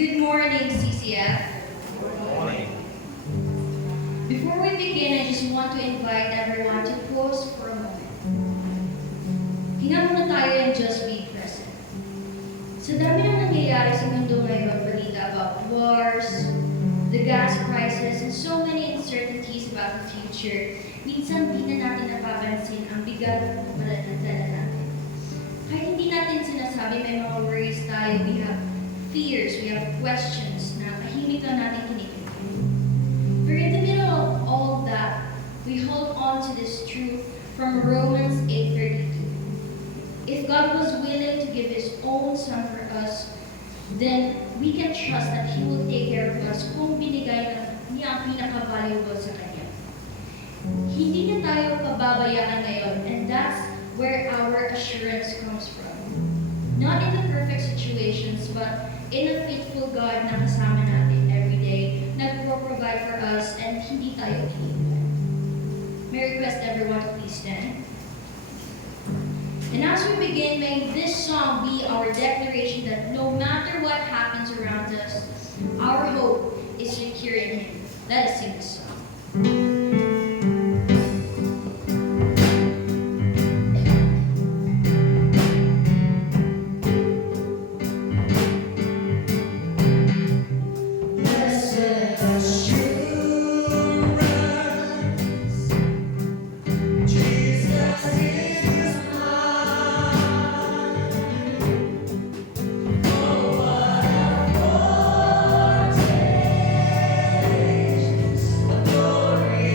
Good morning, CCF. Before we begin, I just want to invite everyone to pause for a moment. Hinga muna tayo and just be present. Sa dami ng nangyayari sa mundo ngayon, balita about wars, the gas prices, and so many uncertainties about the future, minsan di na natin napapansin ang bigat ng palatandala natin. Kahit hindi natin sinasabi, may mga worries tayo, we have fears, we have questions na tahimik lang natin kinikilig. But in the middle of all that, we hold on to this truth from Romans 8:32. If God was willing to give His own Son for us, then we can trust that He will take care of us kung binigay niya ang pinaka-valuable sa Kanya. Hindi na tayo pababayaan ngayon, and that's where our assurance comes from. Not in the perfect situations, but in a faithful God na kasama natin every day, nagpo-provide for us, and hindi tayo iniiwan. May I request everyone to please stand. And as we begin, may this song be our declaration that no matter what happens around us, our hope is secure in Him. Let us sing this song. Glory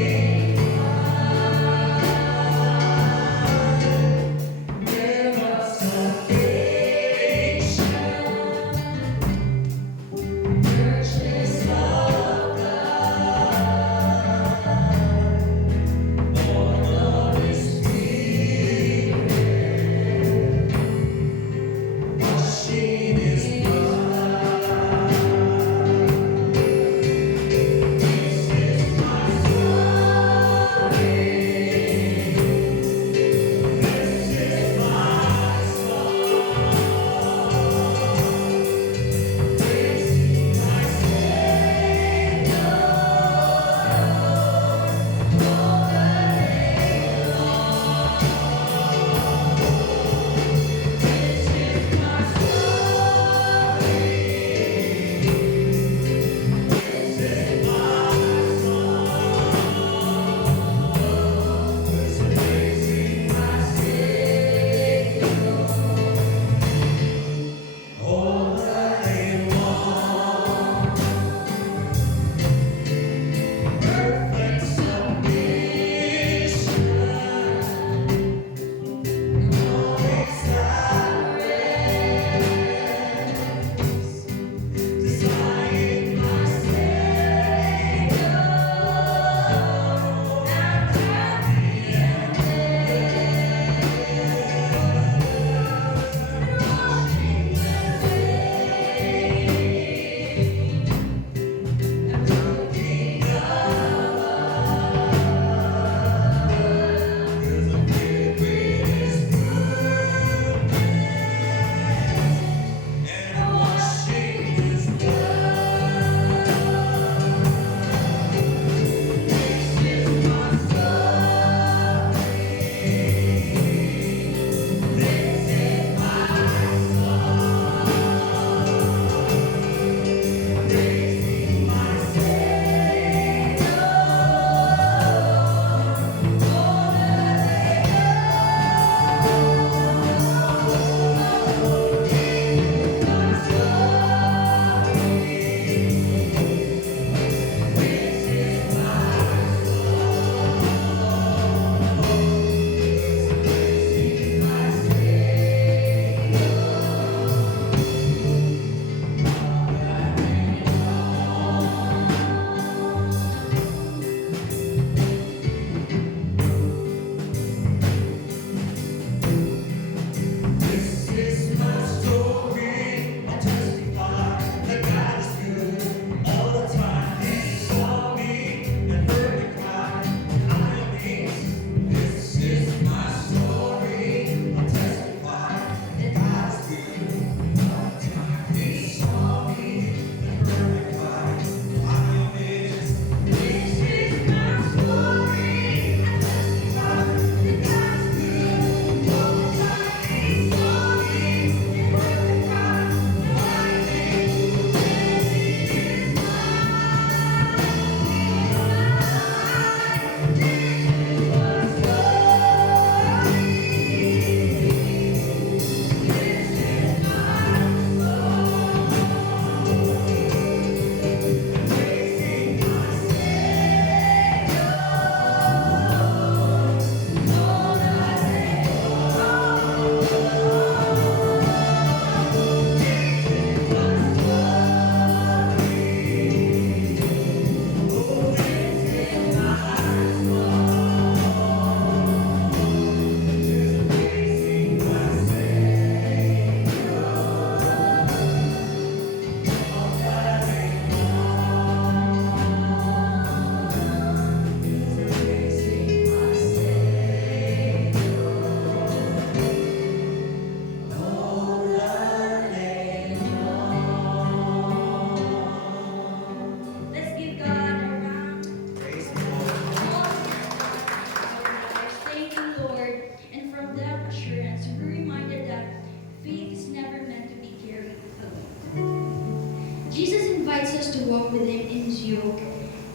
yoke,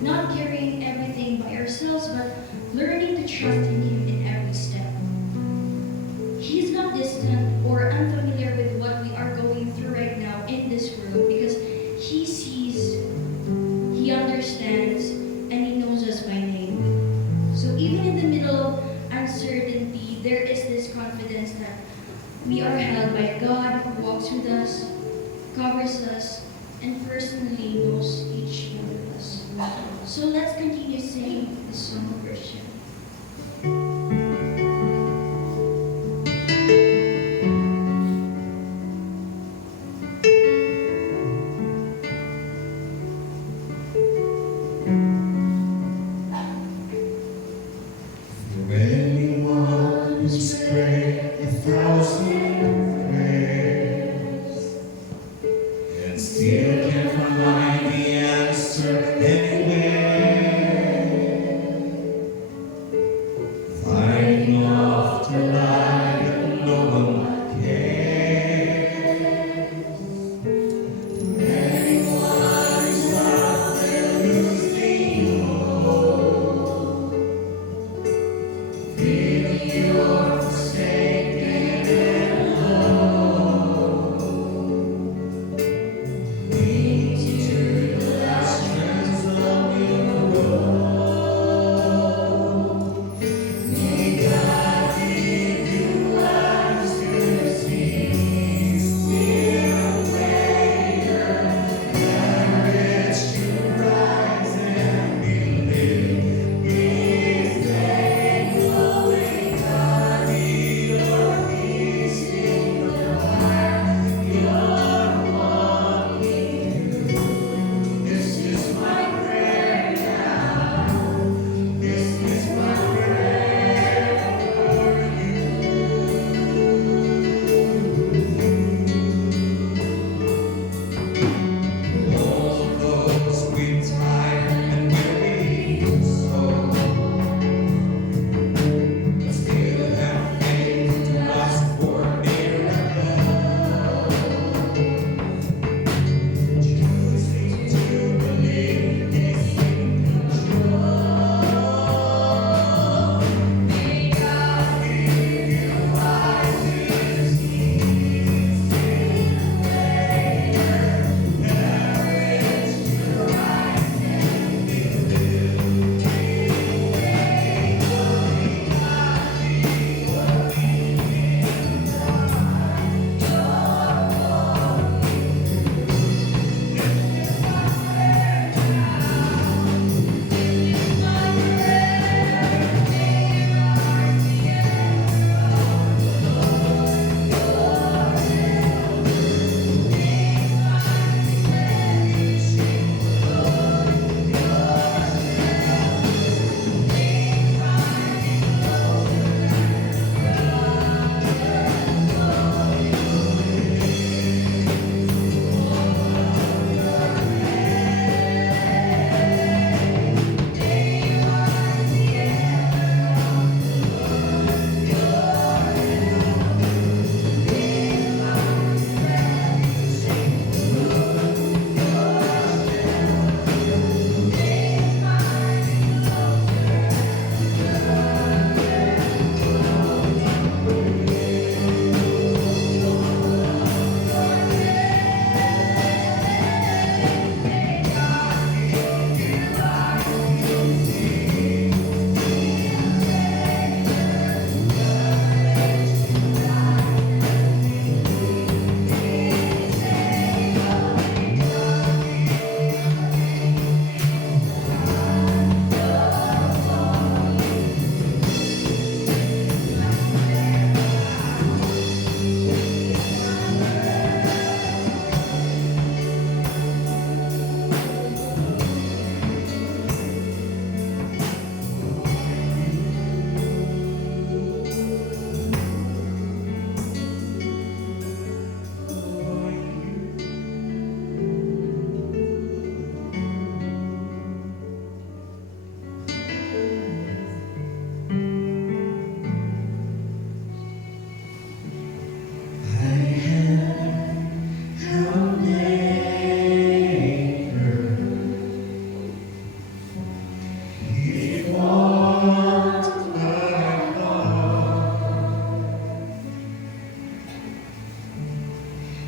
not carrying everything by ourselves, but learning to trust in Him in every step. He is not distant or unfamiliar with what we are going through right now in this world because He sees, He understands, and He knows us by name. So even in the middle of uncertainty, there is this confidence that we are held by God who walks with us, covers us, and personally knows each one of us. So let's continue singing the song of worship. For anyone who's prayed 1,000 prayers and still can't find the answer anywhere,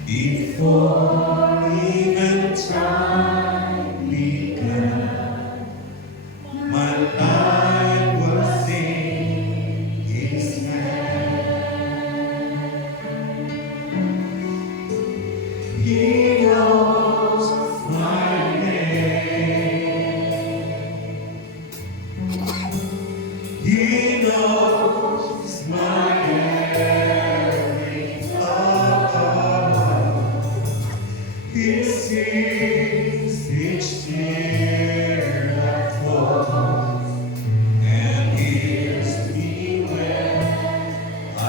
Before even time began, my life was in His hand. He knows my name. He knows my every thought. He sees each tear that falls and hears me when I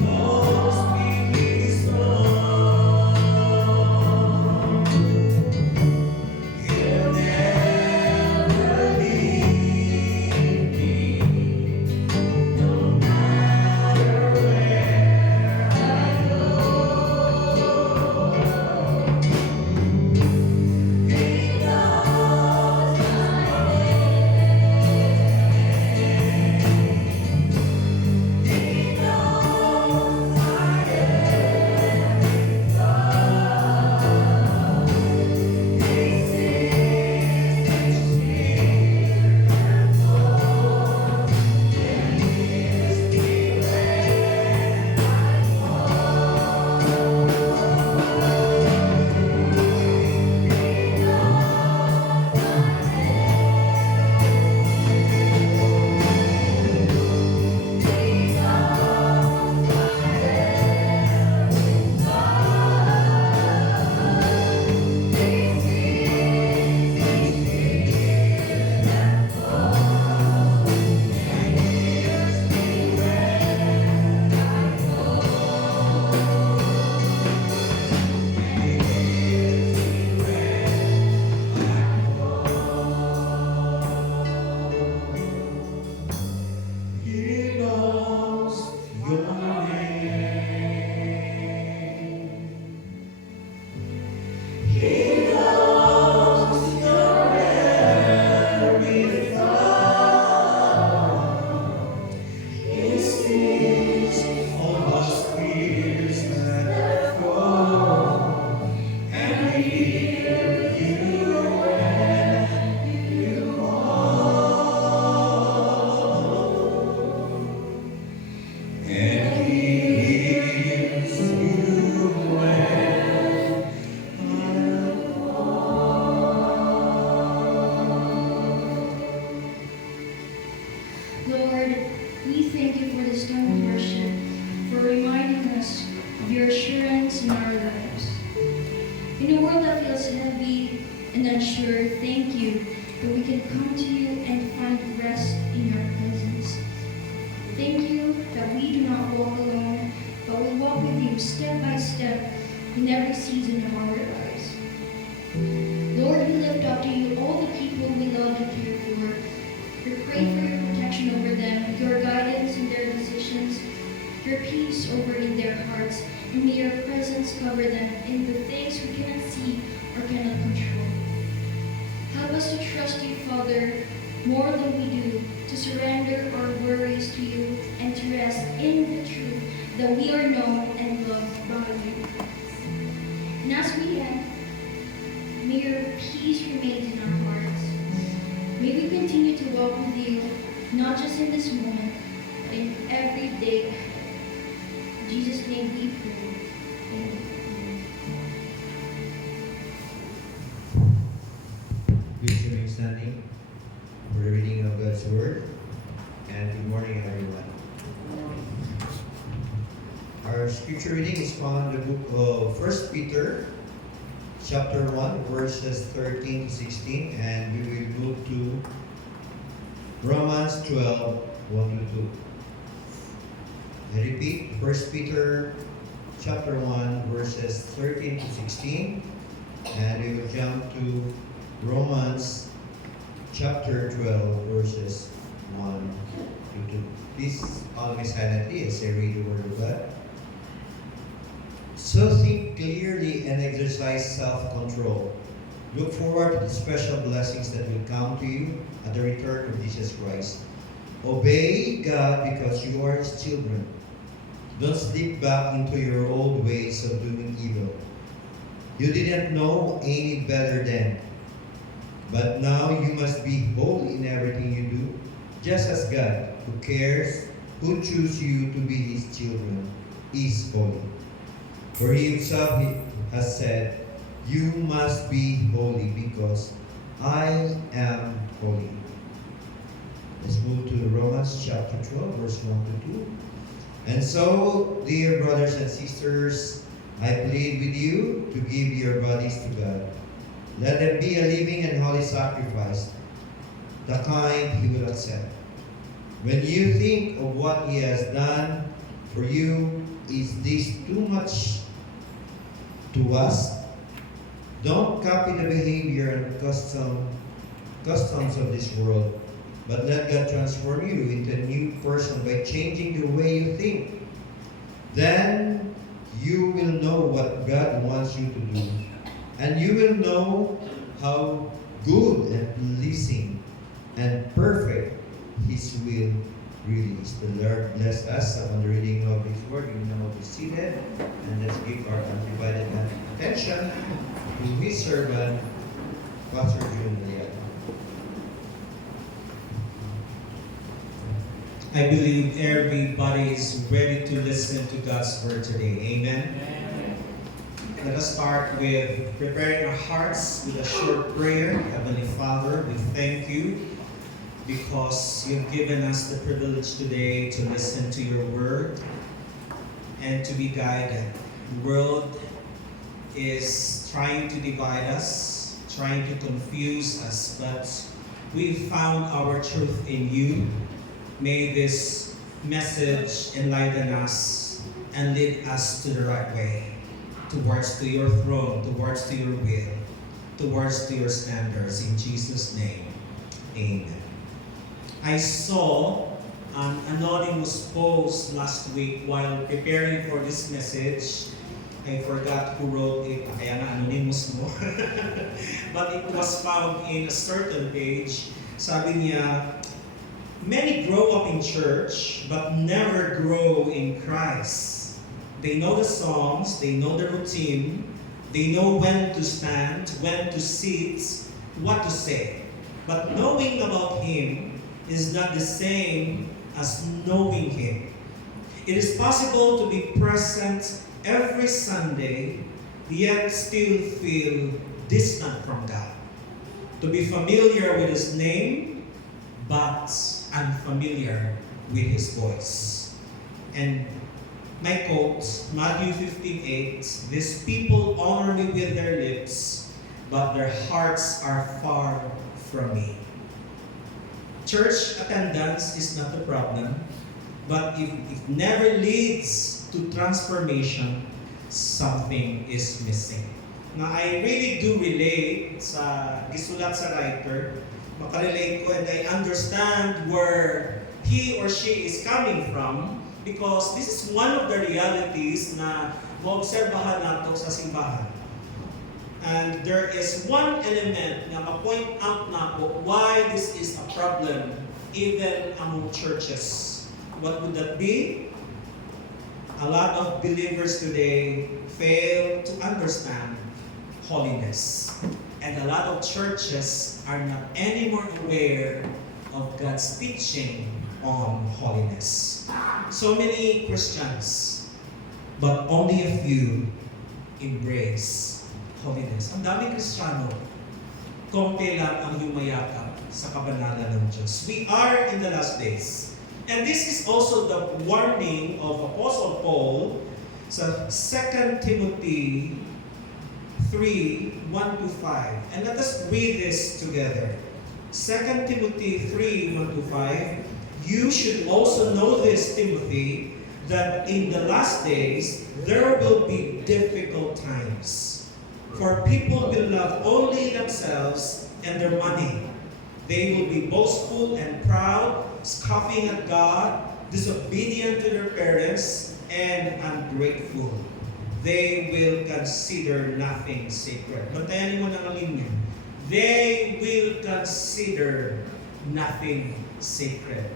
knows me His love. He'll never leave me, no matter where I go. He knows my name. He knows my every thought. He sees each tear that falls and hears me when I He knows your name. He knows your every thought. He sees all those fears that fall and hears you when you call. And He hears you when Lord, we thank you for this time of worship, for reminding us of your assurance in our lives. In a world that feels heavy and unsure, thank you that we can come to you and find rest in your presence. Thank you that we do not walk alone, but we walk with you step by step in every season of our lives. Lord, we lift up to you all the people we love and care for. We pray for your protection over them, your guidance in their decisions, your peace over in their hearts, and may your presence cover them in the things we cannot see or cannot control. Help us to trust you, Father, more than we do, to surrender our worries to you, and to rest in the truth that we are known and loved by you. And as we end, may your peace remain in our hearts. May we continue to walk with you, not just in this moment, but in every day ahead. In Jesus' name we pray. Amen. Please remain standing for the reading of God's Word. And good morning, everyone. Our scripture reading is found in the book of 1 Peter, chapter 1, verses 13 to 16, and we will move to Romans 12, 1 to 2. I repeat, 1 Peter chapter 1, verses 13 to 16, and we will jump to Romans chapter 12, verses 1 to 2. Please follow me silently as I read the Word of God. So think clearly and exercise self-control. Look forward to the special blessings that will come to you at the return of Jesus Christ. Obey God because you are His children. Don't slip back into your old ways of doing evil. You didn't know any better then. But now you must be holy in everything you do, just as God, who cares, who chose you to be His children, is holy. For He Himself has said, "You must be holy because I am holy." Let's move to Romans chapter 12, verse 1 to 2. And so, dear brothers and sisters, I plead with you to give your bodies to God. Let them be a living and holy sacrifice, the kind He will accept. When you think of what He has done for you, is this too much to us? Don't copy the behavior and customs of this world, but let God transform you into a new person by changing the way you think. Then you will know what God wants you to do, and you will know how good and pleasing and perfect His will really is. The Lord bless us upon the reading of His word. You know, be seated, and let's give our undivided attention to His servant, Pastor June Liat. I believe everybody is ready to listen to God's word today. Amen. Let us start with preparing our hearts with a short prayer. Heavenly Father, we thank you because you've given us the privilege today to listen to your word and to be guided. The world is trying to divide us, trying to confuse us, but we found our truth in you. May this message enlighten us and lead us to the right way, towards to your throne, towards to your will, towards to your standards. In Jesus' name, amen. I saw an anonymous post last week while preparing for this message. I forgot who wrote it, kaya nga anonymous mo. But it was found in a certain page. Sabi niya, many grow up in church but never grow in Christ. They know the songs, they know the routine, they know when to stand, when to sit, what to say. But knowing about Him is not the same as knowing Him. It is possible to be present every Sunday, yet still feel distant from God. To be familiar with His name, but unfamiliar with His voice. And my quote, Matthew 15:8, "These people honor me with their lips, but their hearts are far from me." Church attendance is not the problem, but if it never leads to transformation, something is missing. Now, I really do relate sa gisulat sa writer. Makarelate ko and I understand where he or she is coming from because this is one of the realities na maobserbahan nato sa simbahan. And there is one element na ma-point out na po why this is a problem even among churches. What would that be? A lot of believers today fail to understand holiness. And a lot of churches are not anymore aware of God's teaching on holiness. So many Christians, but only a few embrace holiness. Ang daming Kristiyano, konti lang ang yumayakap sa kabanalan ng Diyos. We are in the last days. And this is also the warning of Apostle Paul sa 2 Timothy 3:1-5. And let us read this together. 2 Timothy 3:1-5. "You should also know this, Timothy, that in the last days there will be difficult times. For people will love only themselves and their money. They will be boastful and proud, scoffing at God, disobedient to their parents, and ungrateful. they will consider nothing sacred. Bantayan mo ng linya. They will consider nothing sacred.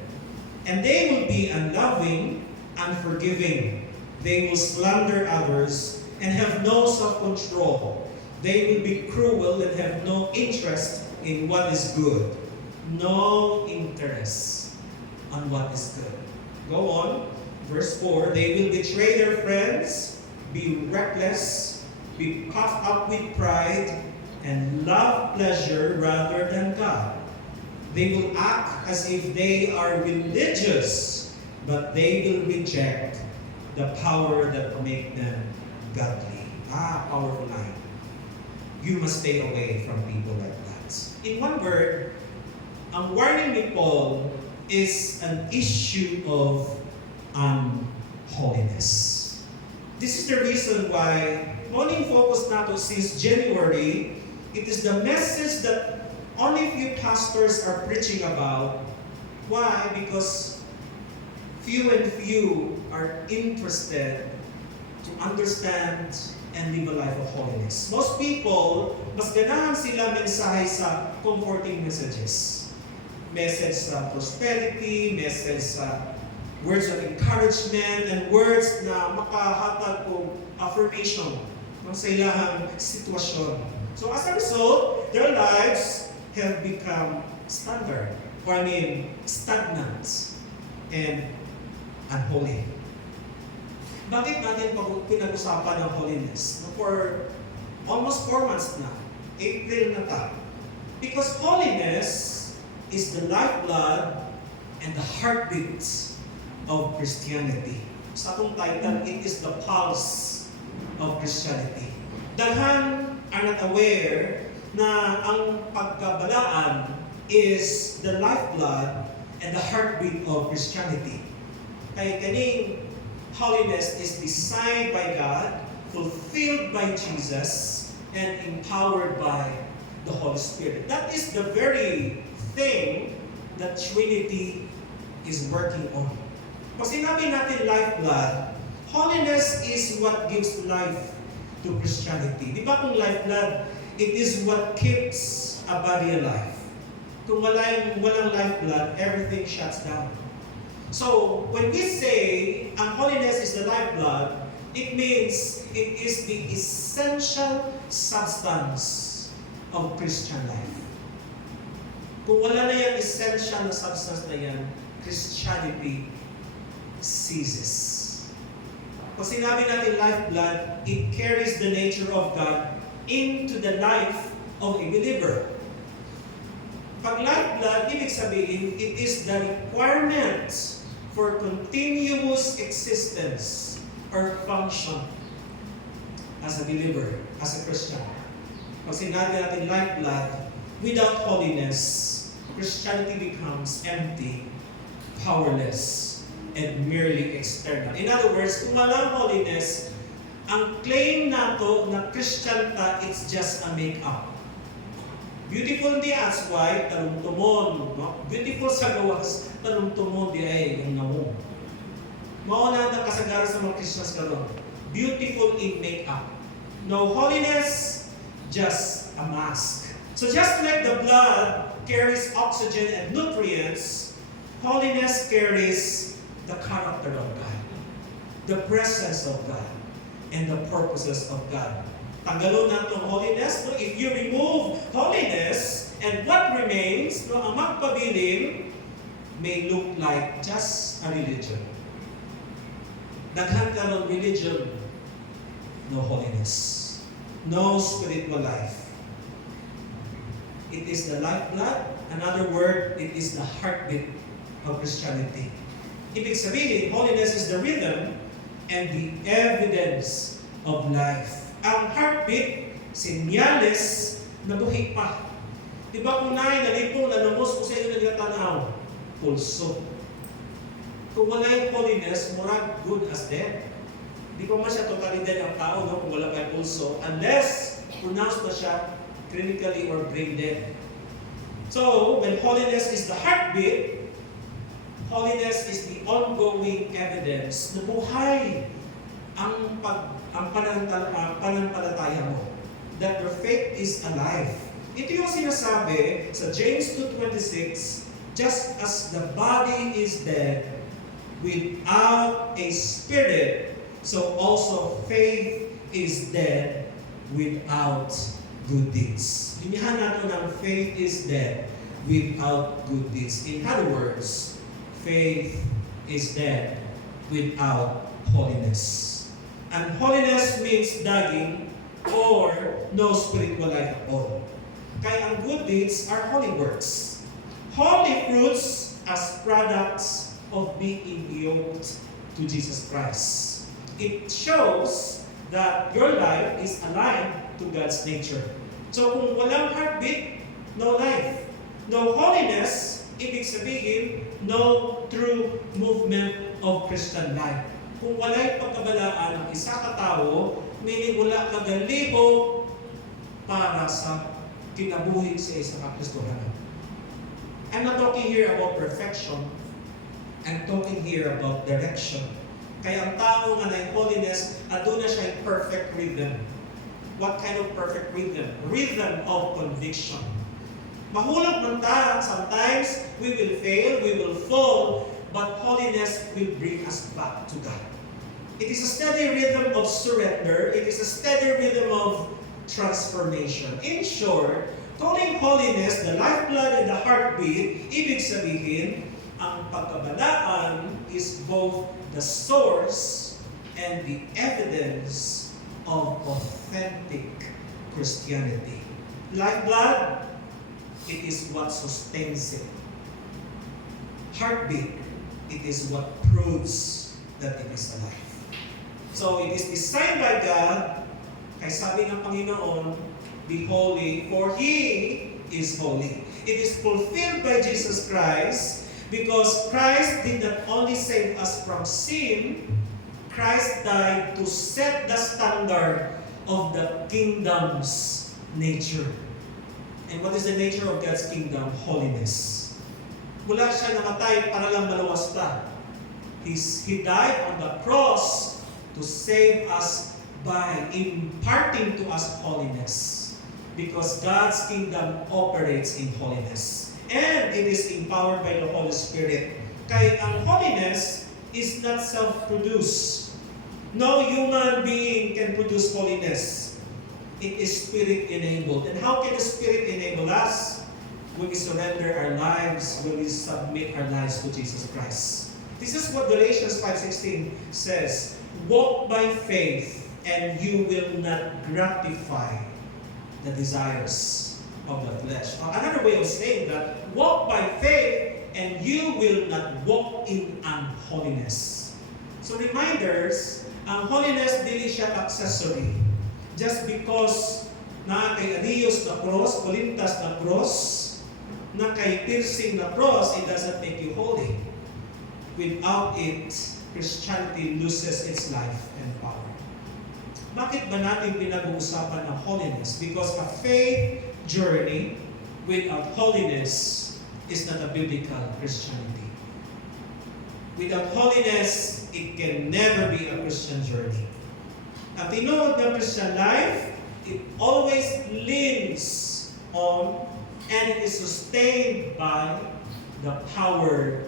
And they will be unloving, unforgiving. They will slander others and have no self-control. They will be cruel and have no interest in what is good. No interest on what is good. Go on. Verse 4, they will betray their friends, be reckless, be puffed up with pride, and love pleasure rather than God. They will act as if they are religious, but they will reject the power that make them godly. Powerful line. You must stay away from people like that. In one word, ang warning ni Paul is an issue of unholiness. This is the reason why morning focus nato since January, it is the message that only few pastors are preaching about. Why? Because few and few are interested to understand and live a life of holiness. Most people, mas ganahan sila mensahe sa comforting messages. Message sa prosperity, message sa words of encouragement, and words na makahatag o affirmation sa ilang sitwasyon. So as a result, their lives have become standard, stagnant and unholy. Bakit natin pinag-usapan ng holiness? For almost 4 months na, April na tayo. Because holiness is the lifeblood and the heartbeat of Christianity. Sa atong title, it is the pulse of Christianity. Daghan are not aware na ang pagkabalaan is the lifeblood and the heartbeat of Christianity. Kaya kaning holiness is designed by God, fulfilled by Jesus, and empowered by the Holy Spirit. That is the very thing that Trinity is working on. Pag sinabi natin lifeblood, holiness is what gives life to Christianity. Di ba kung lifeblood, it is what keeps a body alive. Kung walang lifeblood, everything shuts down. So, when we say ang holiness is the lifeblood, it means it is the essential substance of Christian life. Kung wala na yung essential na substance na yan, Christianity ceases. Pag sinabi natin lifeblood, it carries the nature of God into the life of a believer. Pag lifeblood, ibig sabihin, it is the requirement for continuous existence or function as a believer, as a Christian. Pag sinabi natin lifeblood, without holiness, Christianity becomes empty, powerless, and merely external. In other words, kung walang holiness, ang claim nato na Christian ta, it's just a make-up. Beautiful di as white, talumtumon. No? Beautiful sa gawas, talumtumon di ay yung nawo. Mauna na kasagaran sa mga Christians karon. Beautiful in make-up. No holiness, just a mask. So just like the blood carries oxygen and nutrients, holiness carries the character of God, the presence of God, and the purposes of God. Tanggalon natin holiness. But if you remove holiness, and what remains, no, ang magpabilin, may look like just a religion. Daghan ka ng religion, no holiness, no spiritual life. It is the lifeblood. Another word, it is the heartbeat of Christianity. Ibig sabihin, holiness is the rhythm and the evidence of life. Ang heartbeat, senyales na buhay pa. Diba kung nalipong, nanumos ko sa inyo nagtatanaw? Pulso. Kung wala yung holiness, murag good as dead. Di pa man siya totally dead ang tao, no? Kung wala kay pulso. Unless, pronounced na siya clinically or brain dead. So, when holiness is the heartbeat, holiness is the ongoing evidence na buhay ang pananampalataya mo. That your faith is alive. Ito yung sinasabi sa James 2:26, just as the body is dead without a spirit, so also faith is dead without good deeds. Linihan natin ang faith is dead without good deeds. In other words, faith is dead without holiness. And holiness means dagging or no spiritual life at all. Kaya ang good deeds are holy works. Holy fruits as products of being yoked to Jesus Christ. It shows that your life is aligned to God's nature. So kung walang heartbeat, no life. No holiness, ibig sabihin, no true movement of Christian life. Kung wala'y pagkabalaan ng isa katao, meaning wala kagalibo para sa kinabuhi sa isang Kristohanan. I'm not talking here about perfection. I'm talking here about direction. Kaya ang tao nga na holiness, doon na siya yung perfect rhythm. What kind of perfect rhythm? Rhythm of conviction. Mahulog man ta, sometimes we will fail, we will fall, but holiness will bring us back to God. It is a steady rhythm of surrender. It is a steady rhythm of transformation. In short, calling holiness the lifeblood and the heartbeat, ibig sabihin, ang pagkabalaan is both the source and the evidence of authentic Christianity. Lifeblood, it is what sustains it. Heartbeat, it is what proves that it is alive. So it is designed by God, kay sabi ng Panginoon, be holy, for He is holy. It is fulfilled by Jesus Christ, because Christ did not only save us from sin, Christ died to set the standard of the kingdom's nature. And what is the nature of God's kingdom? Holiness. Wala siya namatay para lang maluwas pa. He died on the cross to save us by imparting to us holiness. Because God's kingdom operates in holiness. And it is empowered by the Holy Spirit. Kaya ang holiness is not self-produced. No human being can produce holiness. It is Spirit-enabled. And how can the Spirit enable us? When we surrender our lives, when we submit our lives to Jesus Christ. This is what Galatians 5:16 says. Walk by faith, and you will not gratify the desires of the flesh. Another way of saying that, walk by faith, and you will not walk in unholiness. So reminders, ang holiness dili siya accessory. Just because na kay adiyos na cross, kulintas na cross, na kay piercing na cross, it doesn't make you holy. Without it, Christianity loses its life and power. Bakit ba natin pinag-uusapan ng holiness? Because a faith journey without holiness is not a biblical Christianity. Without holiness, it can never be a Christian journey. Ang tinuod ng Christian life, it always leans on and it is sustained by the power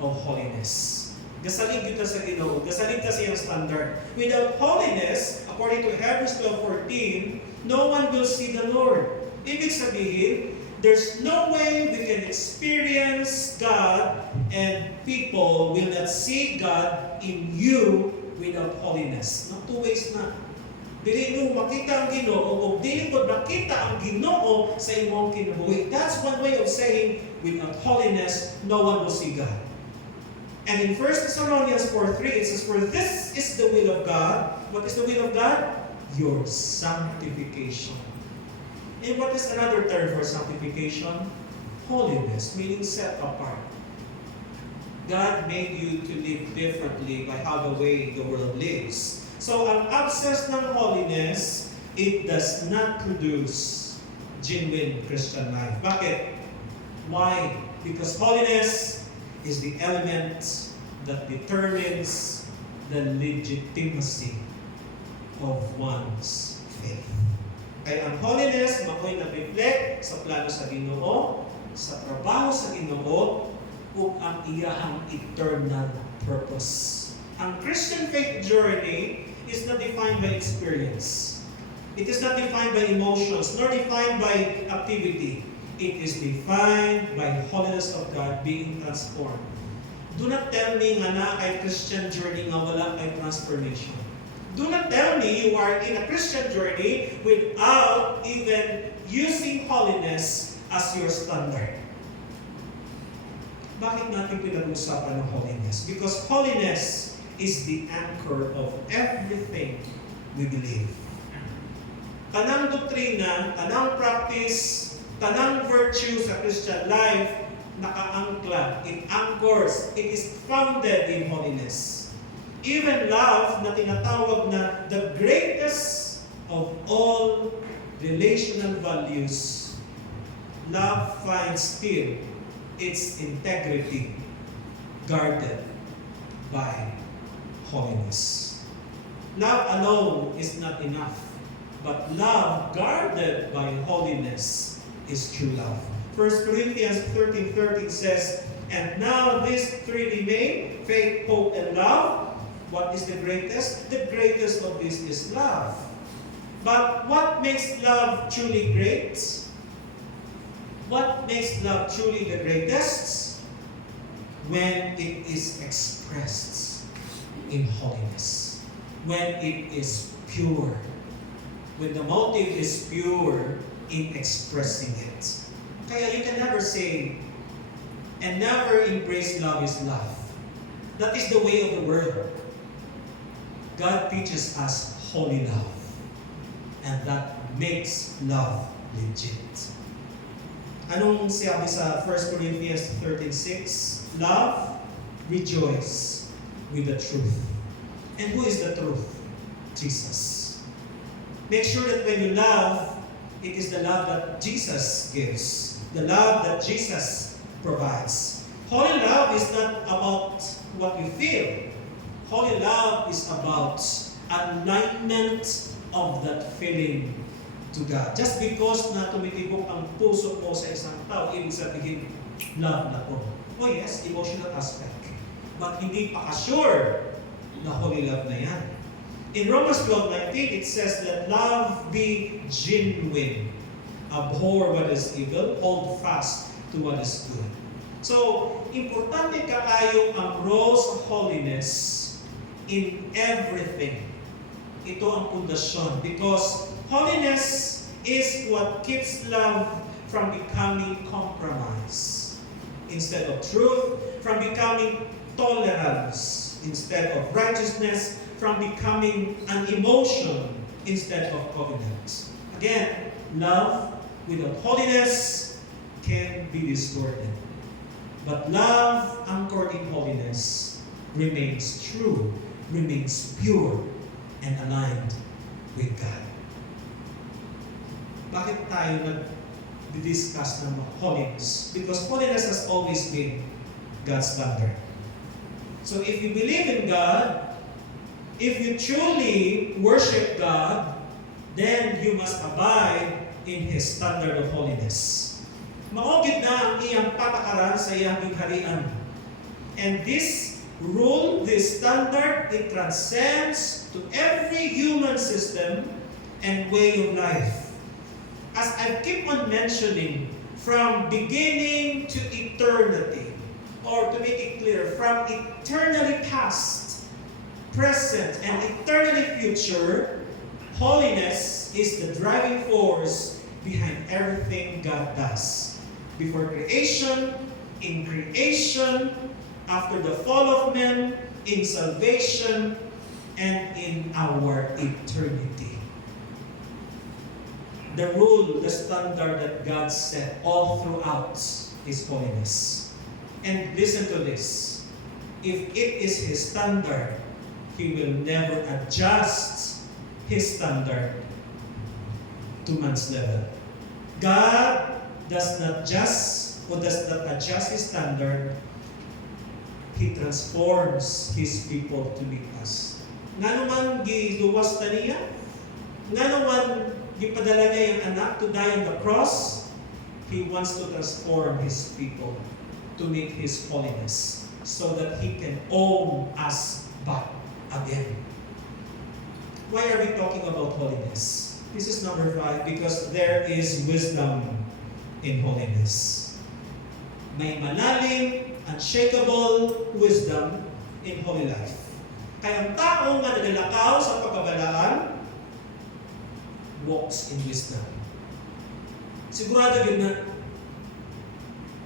of holiness. Gasalig kita sa Ginoo, gasalig kasi ang standard. Without holiness, according to Hebrews 12:14, no one will see the Lord. Ibig sabihin, there's no way we can experience God and people will not see God in you without holiness. No, two ways na. Dili mo makita ang Ginoo o dili mo makita ang Ginoo sa imong kinabuhi. That's one way of saying without holiness, no one will see God. And in 1 Thessalonians 4:3, it says, for this is the will of God. What is the will of God? Your sanctification. And what is another term for sanctification? Holiness, meaning set apart. God made you to live differently by how the way the world lives. So, ang absence ng holiness, it does not produce genuine Christian life. Bakit? Why? Because holiness is the element that determines the legitimacy of one's faith. Kaya ang holiness, mako'y nag-reflect sa plano sa Ginoo, sa trabaho sa Ginoo, ug ang iyahang eternal purpose. Ang Christian faith journey is not defined by experience. It is not defined by emotions, nor defined by activity. It is defined by holiness of God being transformed. Do not tell me nga na kay Christian journey nga wala kay transformation. Do not tell me you are in a Christian journey without even using holiness as your standard. Bakit natin pinag-usapan ng holiness? Because holiness is the anchor of everything we believe. Tanang doktrina, tanang practice, tanang virtue sa Christian life, nakaangkla. It anchors. It is founded in holiness. Even love na tinatawag na the greatest of all relational values, love finds still its integrity guarded by holiness. Love alone is not enough, but love guarded by holiness is true love. 1 Corinthians 13:13 says, "And now these three remain, faith, hope, and love." What is the greatest? The greatest of this is love. But what makes love truly great? What makes love truly the greatest? When it is expressed in holiness. When it is pure. When the motive is pure in expressing it. Kaya you can never say and never embrace love is love. That is the way of the world. God teaches us holy love. And that makes love legit. Anong sabi sa 1 Corinthians 13:6? Love, rejoice with the truth. And who is the truth? Jesus. Make sure that when you love, it is the love that Jesus gives. The love that Jesus provides. Holy love is not about what you feel. Holy love is about alignment of that feeling to God. Just because na tumitibok ang puso mo sa isang tao, ibig sabihin, love na po. Oh yes, emotional aspect. But hindi pa ka-sure na holy love na yan. In Romans 12:19, it says that love be genuine. Abhor what is evil, hold fast to what is good. So, importante kaayo ang role sa holiness in everything. Ito ang pundasyon because holiness is what keeps love from becoming compromise instead of truth, from becoming tolerance instead of righteousness, from becoming an emotion instead of covenant. Again, love without holiness can be distorted. But love anchored in holiness remains true, remains pure, and aligned with God. Bakit tayo nag-discuss ng holiness? Because holiness has always been God's standard. So if you believe in God, if you truly worship God, then you must abide in His standard of holiness. Maugid na ang iyang patakaran sa iyang gigharian. And this rule, this standard, it transcends to every human system and way of life. As I keep on mentioning, from beginning to eternity, or to make it clear, from eternally past, present, and eternally future, holiness is the driving force behind everything God does. Before creation, in creation, after the fall of men, in salvation, and in our eternity. The rule, the standard that God set all throughout is holiness. And listen to this. If it is His standard, He will never adjust His standard to man's level. God does not adjust His standard. He transforms His people to meet us. nga naman giluwas ta niya, nga naman gipadala niya yung anak to die on the cross. He wants to transform His people to meet His holiness so that He can own us back again. Why are we talking about holiness? This is number 5, because there is wisdom in holiness. May malalim, unshakable wisdom in holy life. Kaya ang tao nga nagalakaw sa pagkabalaan walks in wisdom. Sigurado yun na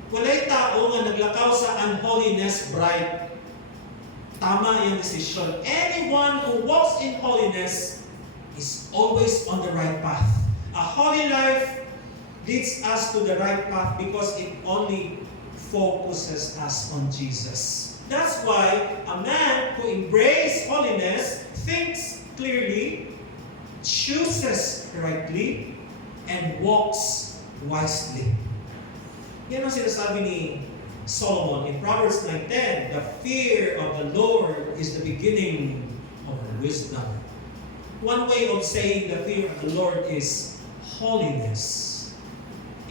walay tao nga naglakaw sa unholiness bright. Tama yung decision. Anyone who walks in holiness is always on the right path. A holy life leads us to the right path because it only focuses us on Jesus. That's why a man who embraces holiness thinks clearly, chooses rightly, and walks wisely. Yan ang sinasabi ni Solomon in Proverbs 9:10, the fear of the Lord is the beginning of wisdom. One way of saying the fear of the Lord is holiness.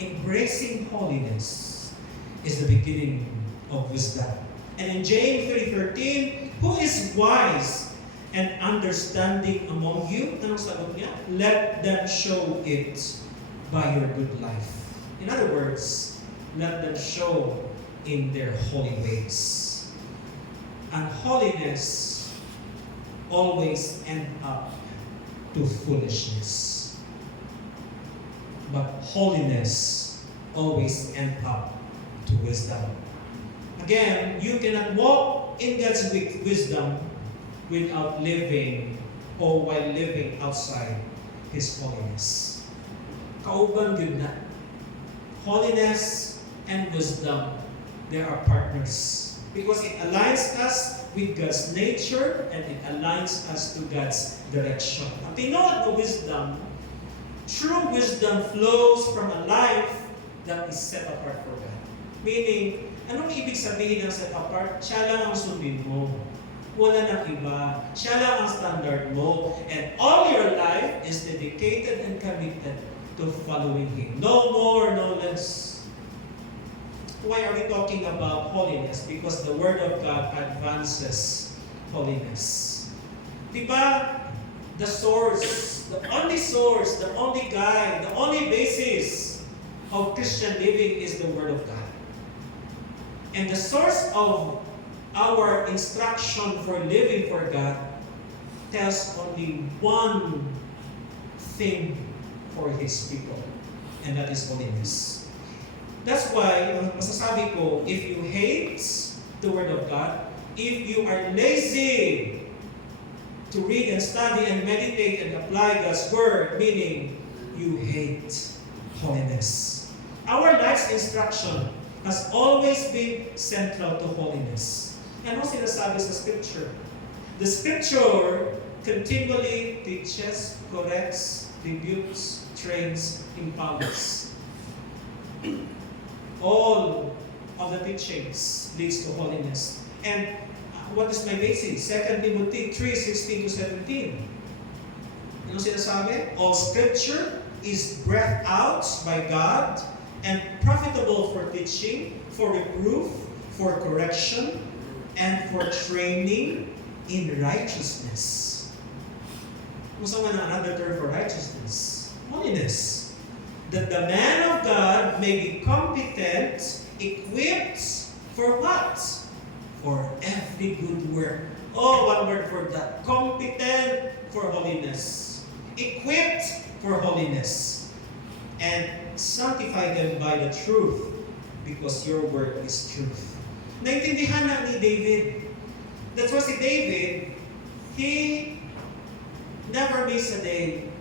Embracing holiness is the beginning of wisdom. And in James 3:13, who is wise and understanding among you? Anong sagot niya? Let them show it by your good life. In other words, let them show in their holy ways. And holiness always end up to foolishness. But holiness always end up to wisdom. Again, you cannot walk in God's wisdom without living or while living outside His holiness. Kauban yun na. Holiness and wisdom, they are partners. Because it aligns us with God's nature and it aligns us to God's direction. Ang tinuod na wisdom, true wisdom flows from a life that is set apart for God. Meaning, anong ibig sabihin ng set apart? Siya lang ang sundin mo. Wala nang iba. Siya lang ang standard mo. And all your life is dedicated and committed to following Him. No more, no less. Why are we talking about holiness? Because the Word of God advances holiness. Diba? The source, the only guide, the only basis of Christian living is the Word of God. And the source of our instruction for living for God tells only one thing for His people, and that is holiness. That's why, masasabi ko, if you hate the Word of God, if you are lazy to read and study and meditate and apply God's Word, meaning you hate holiness. Our life's instruction has always been central to holiness. Ano sinasabi sa Scripture? The Scripture continually teaches, corrects, rebukes, trains, empowers. All of the teachings leads to holiness. And what is my basis? 2 Timothy 3:16-17. Ano sinasabi? All Scripture is breathed out by God and profitable for teaching, for reproof, for correction, and for training in righteousness. What's another term for righteousness? Holiness. That the man of God may be competent, equipped for what? For every good work. Oh, one word for that. Competent for holiness. Equipped for holiness. And sanctify them by the truth, because your word is truth. Naintindihan na ni David. That's why si David, he never missed a day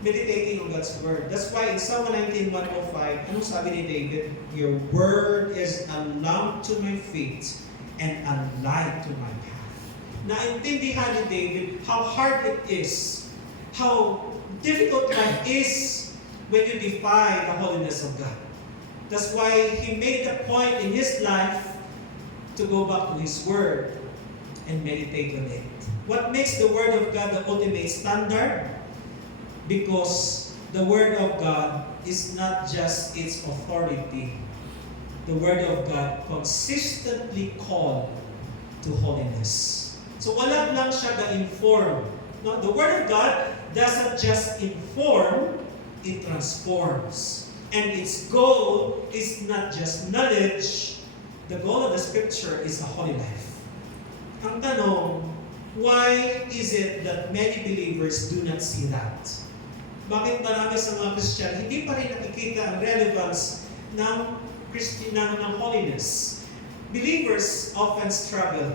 meditating on God's Word. That's why in Psalm 19:105, anong sabi ni David? Your Word is a lamp to my feet and a light to my path. Naintindihan ni David how hard it is, how difficult life is when you defy the holiness of God. That's why he made a point in his life to go back to his Word and meditate on it. What makes the Word of God the ultimate standard? Because the Word of God is not just its authority. The Word of God consistently called to holiness. So wala lang siya ga-inform. No, the Word of God doesn't just inform, it transforms. And its goal is not just knowledge. The goal of the Scripture is a holy life. Ang tanong, why is it that many believers do not see that? Bakit marami sa mga Christian hindi pa rin nakikita ang relevance ng ng holiness? Believers often struggle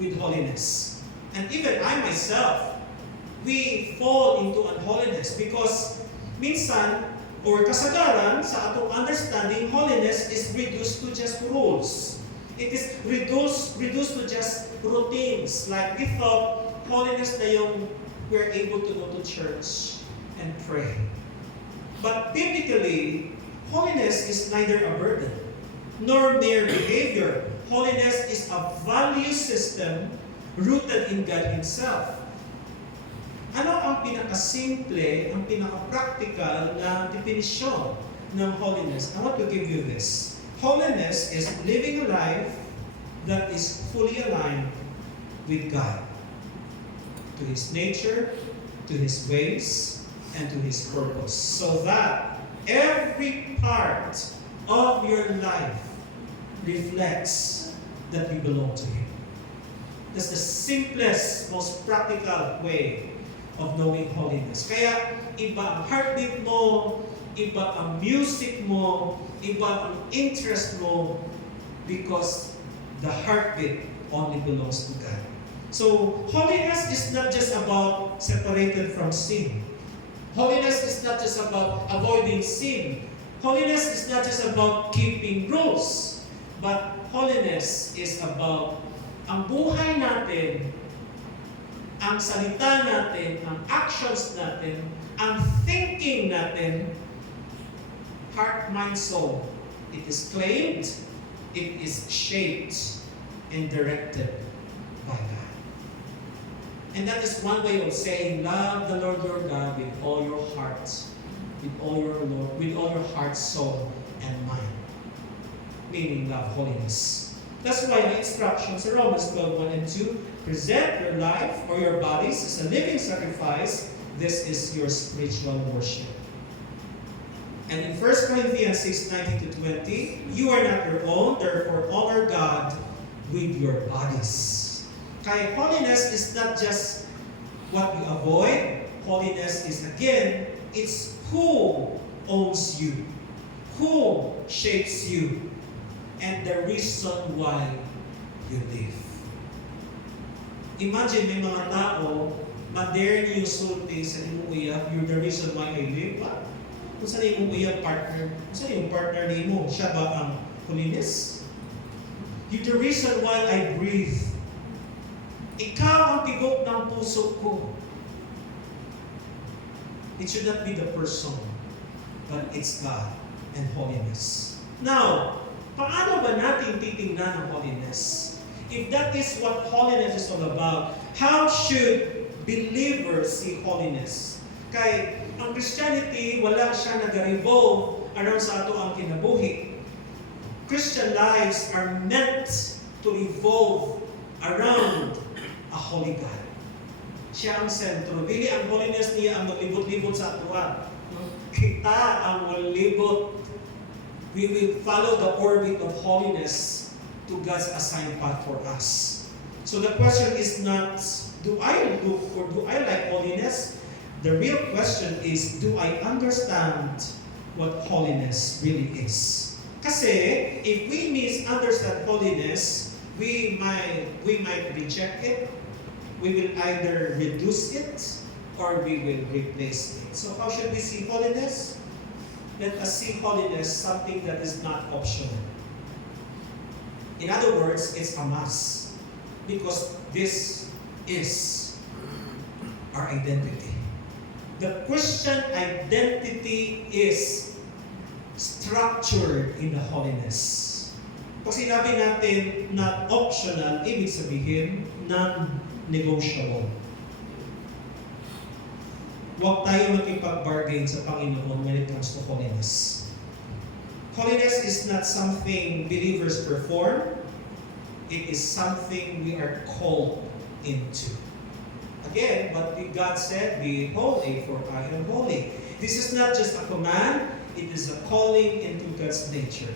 with holiness. And even I myself, we fall into unholiness because minsan or kasagaran sa atong understanding, holiness is reduced to just rules. It is reduced to just routines. Like we thought holiness na yung we're able to go to church and pray. But biblically, holiness is neither a burden nor mere behavior. Holiness is a value system rooted in God Himself. Ano ang pinakasimple, ang pinaka-practical na definisyon ng holiness? I want to give you this. Holiness is living a life that is fully aligned with God, to His nature, to His ways, and to His purpose. So that every part of your life reflects that you belong to Him. That's the simplest, most practical way of knowing holiness. Kaya iba ang heartbeat mo, iba ang music mo, iba ang interest mo, because the heartbeat only belongs to God. So, holiness is not just about separated from sin. Holiness is not just about avoiding sin. Holiness is not just about keeping rules. But holiness is about ang buhay natin, ang salita natin, ang actions natin, ang thinking natin, heart, mind, soul. It is claimed, it is shaped, and directed by God. And that is one way of saying, love the Lord your God with all your heart, with all your heart, soul, and mind. Meaning love holiness. That's why the instructions in Romans 12:1 and 2, present your life or your bodies as a living sacrifice. This is your spiritual worship. And in 1 Corinthians 6:19-20, you are not your own, therefore honor God with your bodies. Kaya holiness is not just what you avoid. Holiness is, again, it's who owns you, who shapes you, and the reason why you live. Imagine may mga tao, ma-dare niyo sulti sa imong uyab, you're the reason why I live. Kung saan imong uyab partner, kung saan yung partner ni mo, siya ba ang holiness? You're the reason why I breathe. Ikaw ang tibok ng puso ko. It should not be the person, but it's God and holiness. Now, paano ba natin titingnan ang holiness? If that is what holiness is all about, how should believers see holiness? Kay ang Christianity, wala siya nag-revolve around sa ato ang kinabuhi. Christian lives are meant to revolve around a holy God. Siya ang sentro. Dili ang holiness niya ang maglibot-libot sa atuwa. Kita ang malibot. We will follow the orbit of holiness to God's assigned path for us. So the question is not, do I look or do I like holiness? The real question is, do I understand what holiness really is? Kasi if we misunderstand holiness, we might reject it. We will either reduce it or we will replace it. So how should we see holiness? Let us see holiness something that is not optional. In other words, it's a must. Because this is our identity. The Christian identity is structured in the holiness. Pag sinabi natin not optional, ibig sabihin non-negotiable. Huwag tayo makipag-bargain sa Panginoon when it comes to holiness. Holiness is not something believers perform. It is something we are called into. Again, but God said, be holy, for I am holy. This is not just a command, it is a calling into God's nature.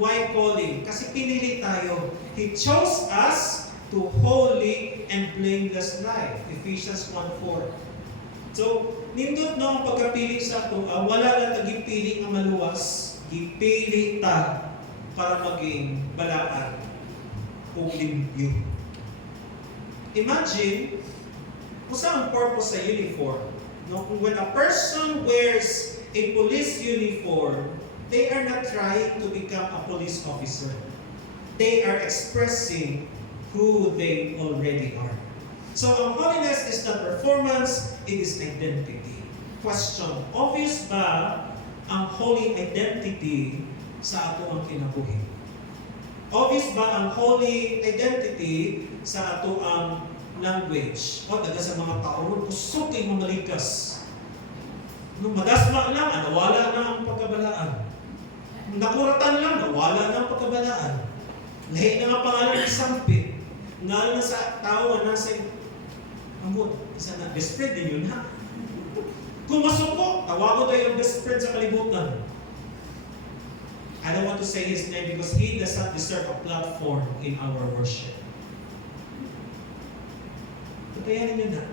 Why calling? Kasi pinili tayo. He chose us to holy and blameless life. Ephesians 1:4. So, nindot no ang pagkapili sa ato, wala lang tagipili ang maluwas, gipili ta para maging balaan o limpyo. Imagine, kung saan ang purpose sa uniform? No? When a person wears a police uniform, they are not trying to become a police officer. They are expressing who they already are. So, ang holiness is not performance, it is identity. Question, obvious ba ang holy identity sa ato ang kinabuhi? Obvious ba ang holy identity sa ato ang language? O, daga sa mga tao, kusog kay mamalikas. Nung madasma lang, nawala na ang pagkabalaan. Nakuratan lang, nawala na ang pagkabalaan. Lahi na nga pangalan ng sampit. Ngalan na sa tao na nasa amot, isa na, best friend din yun, ha? Kung masuko, tawago tayo yung best friend sa kalibutan. I don't want to say his name because he does not deserve a platform in our worship. Patayanin nyo na.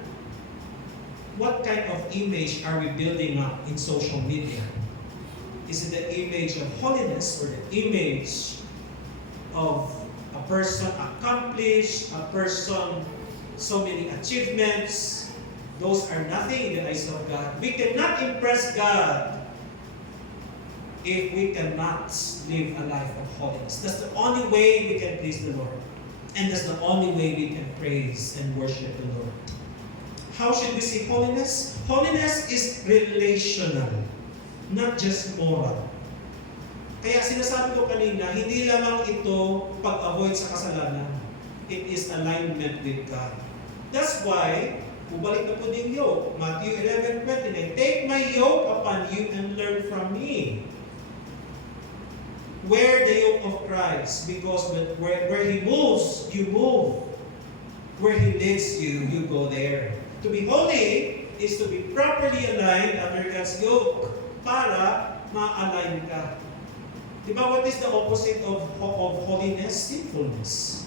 What kind of image are we building up in social media? Is it the image of holiness or the image of a person accomplished, a person so many achievements? Those are nothing in the eyes of God. We cannot impress God if we cannot live a life of holiness. That's the only way we can please the Lord. And that's the only way we can praise and worship the Lord. How should we see holiness? Holiness is relational, not just moral. Kaya sinasabi ko kanina, hindi lamang ito pag-avoid sa kasalanan. It is alignment with God. That's why, bubalik na po din yoke. Matthew 11:29, take my yoke upon you and learn from me. Wear the yoke of Christ, because where He moves, you move. Where He leads you, you go there. To be holy is to be properly aligned under God's yoke para ma-align ka. Diba, what is the opposite of holiness? Sinfulness.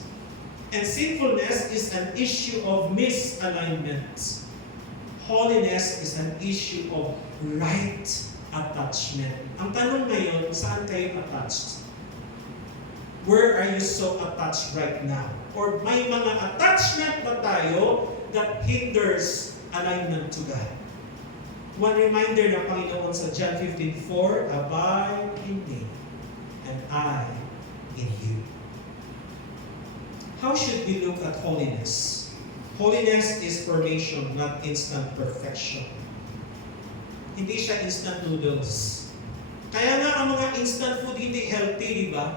And sinfulness is an issue of misalignment. Holiness is an issue of right attachment. Ang tanong ngayon, saan kayo attached? Where are you so attached right now? Or may mga attachment ba tayo that hinders alignment to God? One reminder ng Panginoon sa John 15:4, abide in me, and I in you. How should we look at holiness? Holiness is formation, not instant perfection. Hindi siya instant noodles. Kaya nga ang mga instant food hindi healthy, di ba?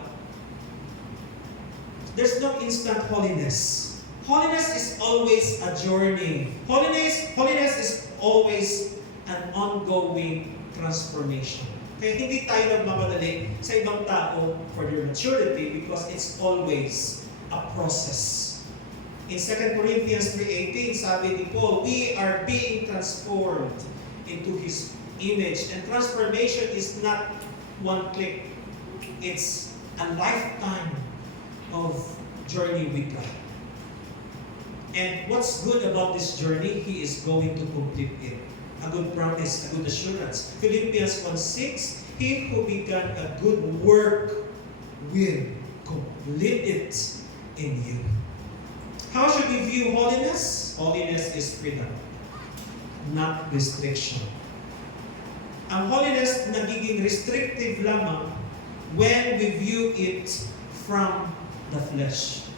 There's no instant holiness. Holiness is always a journey. Holiness is always an ongoing transformation. Kaya hindi tayo nagmamadali sa ibang tao for their maturity because it's always a process. In 2 Corinthians 3:18, sabi ni Paul, we are being transformed into His image. And transformation is not one click. It's a lifetime of journey with God. And what's good about this journey? He is going to complete it. A good promise, a good assurance. Philippians 1:6, He who began a good work will complete it in you. How should we view holiness? Holiness is freedom, not restriction. Ang holiness nagiging restrictive lamang when we view it from the flesh.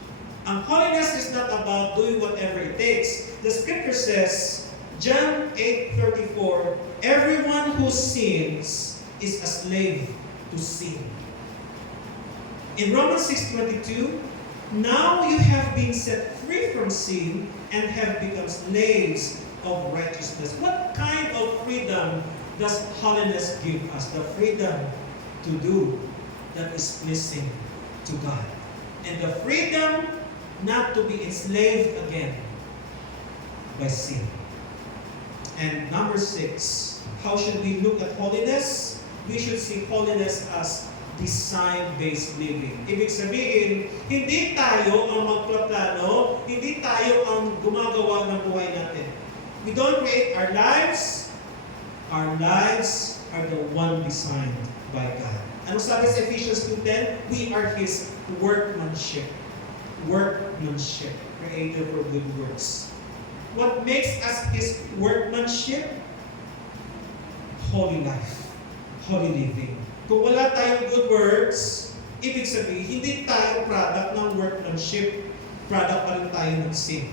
Ang holiness is not about doing whatever it takes. The scripture says, John 8:34, everyone who sins is a slave to sin. In Romans 6:22, Now you have been set free from sin and have become slaves of righteousness. What kind of freedom does holiness give us? The freedom to do that is pleasing to God. And the freedom not to be enslaved again by sin. And number 6, how should we look at holiness? We should see holiness as design-based living. Ibig sabihin, hindi tayo ang magplaplano, hindi tayo ang gumagawa ng buhay natin. We don't create our lives. Our lives are the one designed by God. Ano sabi sa Ephesians 2:10? We are His workmanship. Workmanship, created for good works. What makes us His workmanship? Holy life, holy living. Kung wala tayong good works, ibig sabihin, hindi tayo product ng workmanship, product pa rin tayo ng sin.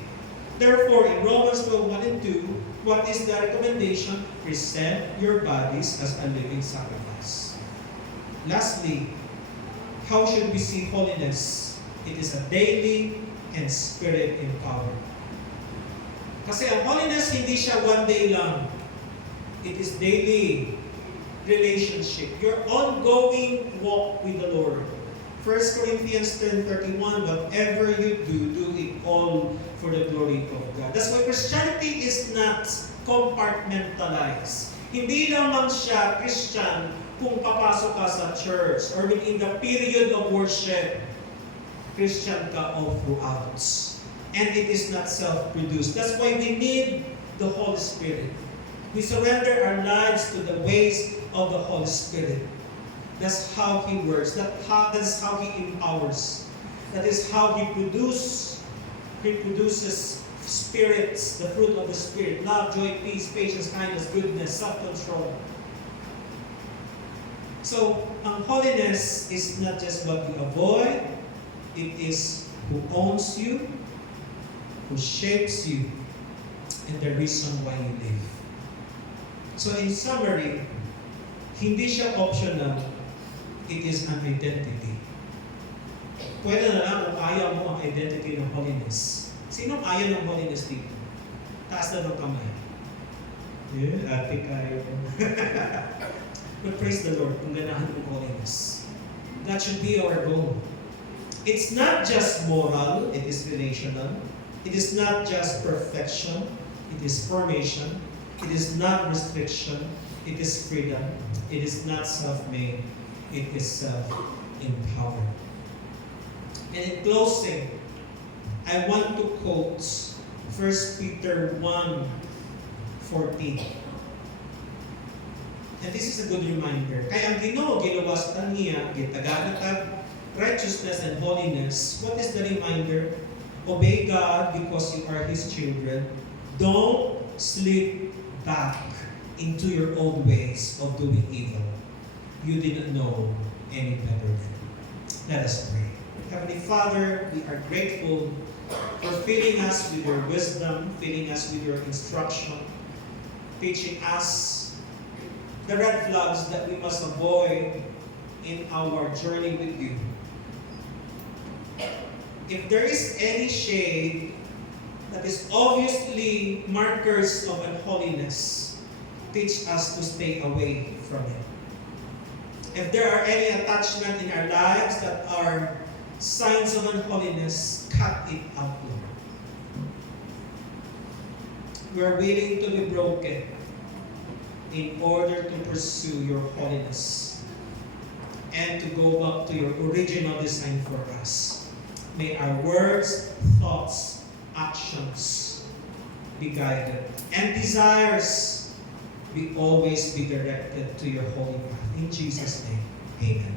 Therefore, in Romans 12:1 and 2, what is the recommendation? Present your bodies as a living sacrifice. Lastly, how should we see holiness? It is a daily and spirit-empowered. Kasi ang holiness, hindi siya one day lang. It is daily relationship. Your ongoing walk with the Lord. 1 Corinthians 10:31, whatever you do, do it all for the glory of God. That's why Christianity is not compartmentalized. Hindi lamang siya Christian kung papasok ka sa church or within the period of worship. Christian ka all throughout. And it is not self-produced. That's why we need the Holy Spirit. We surrender our lives to the ways of the Holy Spirit. That's how He works. That's how He empowers. That is how He produces spirits, the fruit of the Spirit. Love, joy, peace, patience, kindness, goodness, self-control. So, ang holiness is not just what you avoid. It is who owns you, who shapes you, and the reason why you live. So in summary, hindi siya optional. It is an identity. Pwede na lang kung ayaw mo ang identity ng holiness. Sinong ayaw ng holiness dito? Taas na ng kamay. Yeah, ate kayo. But praise the Lord kung ganahan mo holiness. That should be our goal. It's not just moral, it is relational. It is not just perfection, it is formation. It is not restriction, it is freedom. It is not self-made, it is self-empowered. And in closing, I want to quote 1 Peter 1:14. And this is a good reminder. Kaya ang Ginoo ginawa sa taniya, gitaganatag righteousness and holiness. What is the reminder? Obey God because you are His children. Don't slip back into your old ways of doing evil. You didn't know any better then. Let us pray. Heavenly Father, we are grateful for filling us with your wisdom, filling us with your instruction, teaching us the red flags that we must avoid in our journey with you. If there is any shade that is obviously markers of unholiness, teach us to stay away from it. If there are any attachment in our lives that are signs of unholiness, cut it out, Lord. We are willing to be broken in order to pursue your holiness and to go back to your original design for us. May our words, thoughts, actions be guided, and desires be always be directed to your holy path. In Jesus' name, amen.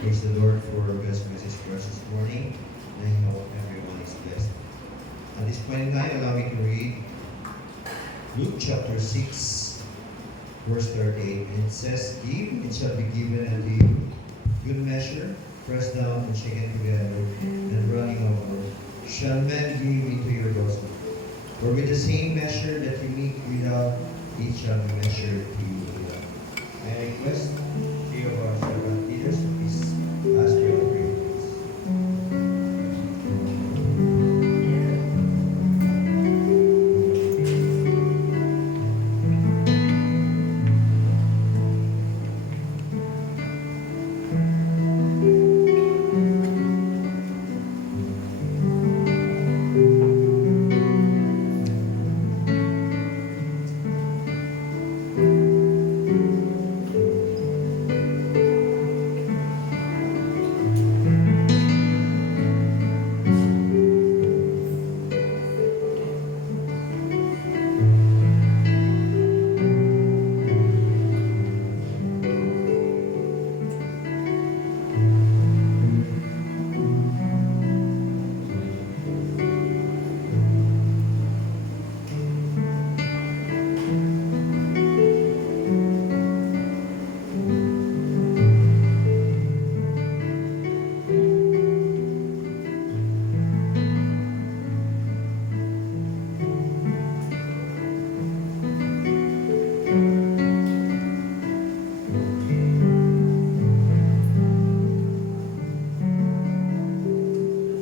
Praise the Lord for God's message for us this morning. I hope everyone is blessed. At this point in time, allow me to read Luke chapter 6, verse 38. And it says, "Give, it shall be given unto you, good measure, pressed down and shaken together, and running over, shall men give into your bosom. For with the same measure that you meet without, it shall be measured to you without." I request three of our servant leaders to please ask you to pray with us.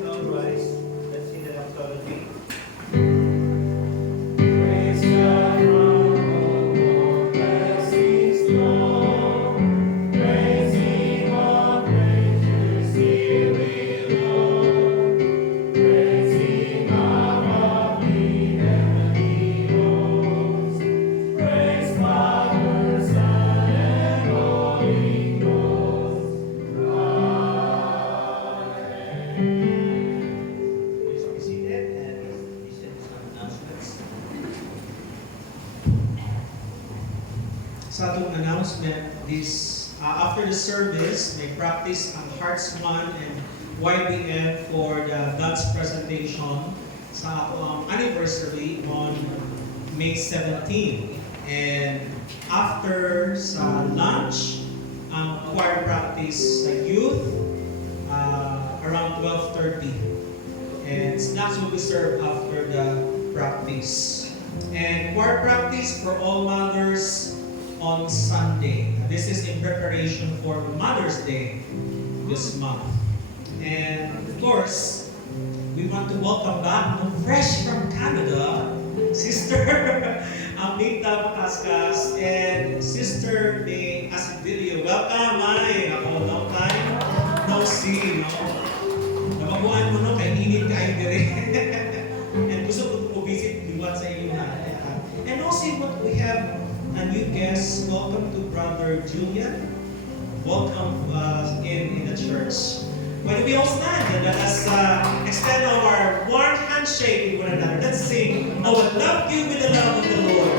All rise. Let's sing the doxology. Praise God from all blessings flow. Praise Him, all creatures here below. Praise Him above the heavenly hosts. Praise Father, Son, and Holy Ghost. Please be seated and listen to some announcements. Sa atong announcement, after the service, may practice ang Hearts One and YBM for the dance presentation sa atong anniversary on May 17. And after sa lunch, ang choir practice sa youth around 12:30. And snacks will be served after the practice. And choir practice for all mothers on Sunday. This is in preparation for Mother's Day this month. And of course, we want to welcome back, fresh from Canada, Sister Amita Makaskas and Sister May Asibilio. Welcome, May! Ako, long time no see, no? Nabaguan mo, no? Kaya init kayo dire. And gusto ko visit liwat sa inyo na. And also, what we have a new guest. Welcome to Brother Julian. Welcome in the church. When we all stand and let us extend our warm handshake with one another. Let's sing, I will love you with the love of the Lord.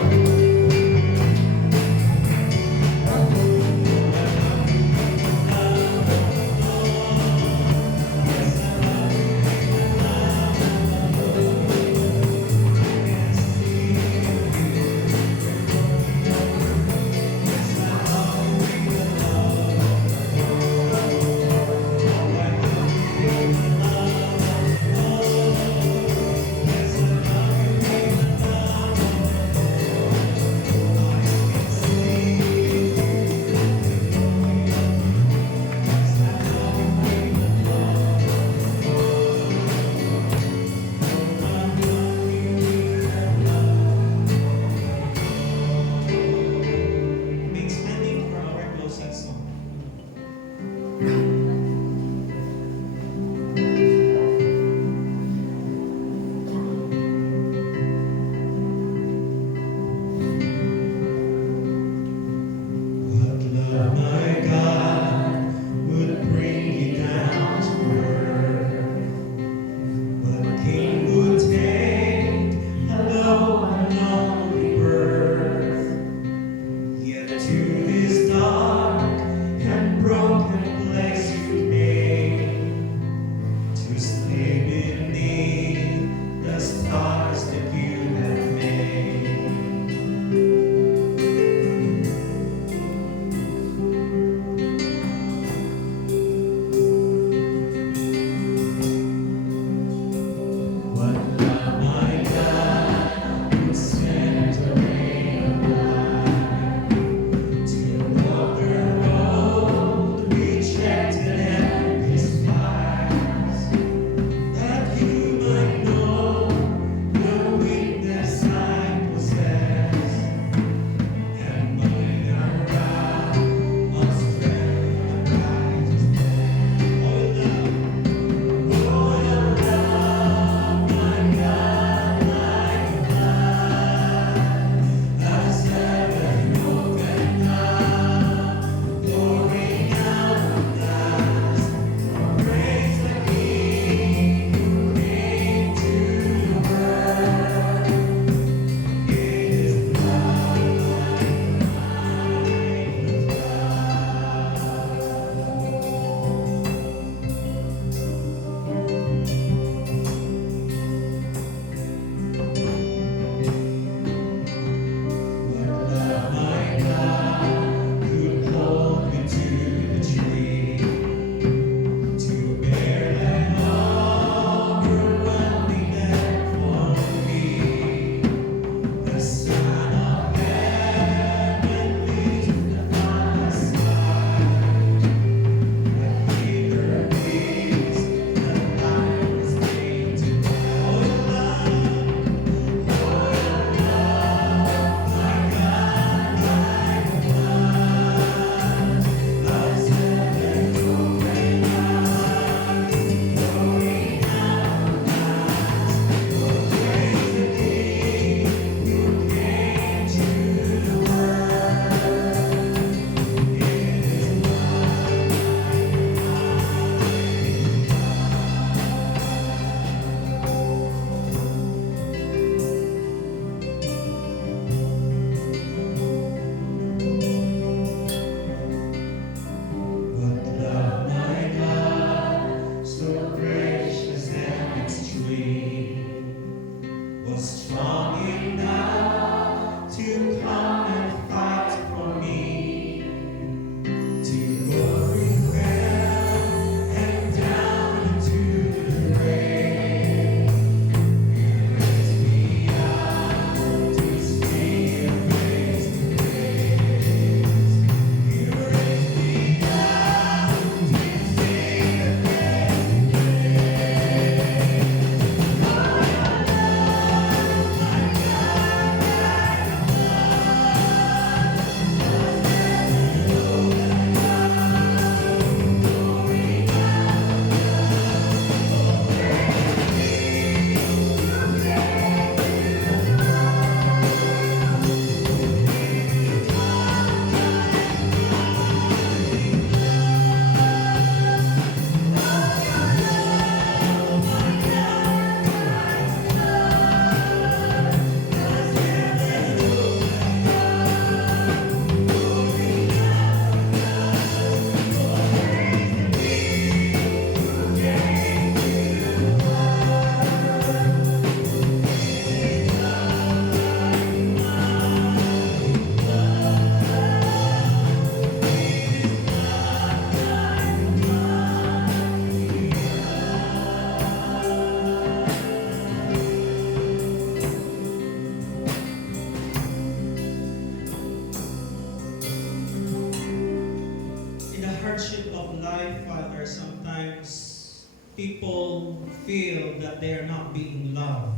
people feel that they are not being loved.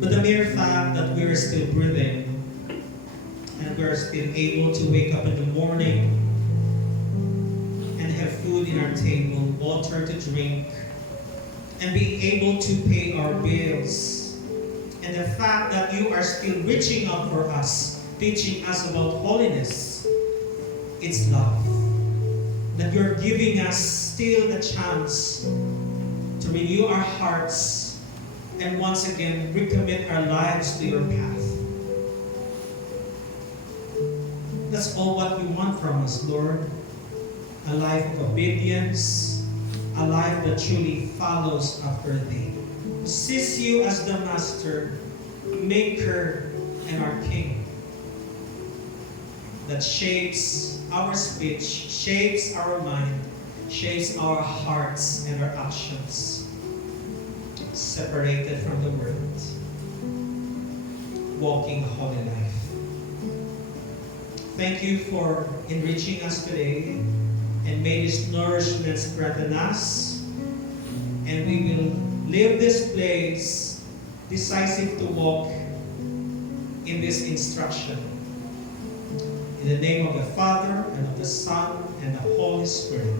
But the mere fact that we are still breathing and we are still able to wake up in the morning and have food in our table, water to drink, and being able to pay our bills, and the fact that you are still reaching out for us, teaching us about holiness, it's love. That you're giving us still the chance to renew our hearts and once again recommit our lives to your path. That's all what you want from us, Lord. A life of obedience, a life that truly follows after thee. Sees you as the Master, Maker, and our King. That shapes our speech, shapes our mind, shapes our hearts and our actions. Separated from the world, walking a holy life. Thank you for enriching us today, and may these nourishments strengthen us, and we will leave this place decisive to walk in this instruction. In the name of the Father, and of the Son, and the Holy Spirit.